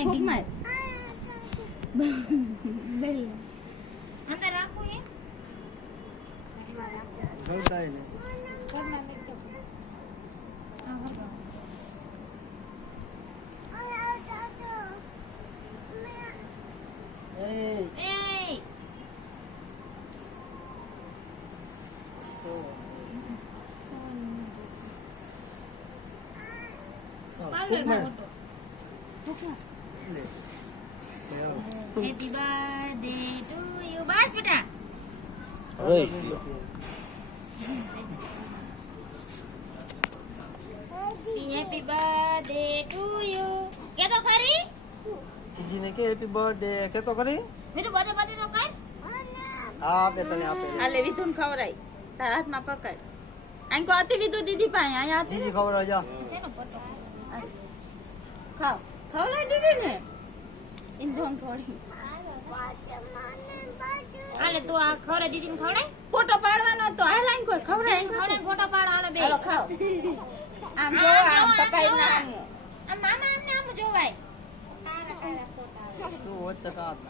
ને ફૂંકમાં અંદર રાખું એ જલતા ને હેપી બર્થડે ટુ યુ બસ બેટા હેપી બર્થડે ટુ યુ કે તો ખરી જીજી ને કે હેપી બર્થડે કે તો કરી મે તો બધે બધે તો કર આપે તને આપે આલે વિધુન ખવરાઈ તારા હાથમાં પકડ આંકો આતી વિધુ દીદી પાસે આયા છે જીજી ખબર જા શેનો પટો ખાવ ખવલાઈ દીધી ને ઇન્ધોન થોડી હાલે તું આ ખવરે દીદીને ખવડાય ફોટો પાડવાનો તો આ લાઈન કોઈ ખવરાઈ ખવડાય ફોટો પાડ હાલે બે હાલો ખાવ આમ જો આમ પકાઈ ના આમ આ મામા અમને આમ જોવાય તું વચ્ચે કાઢ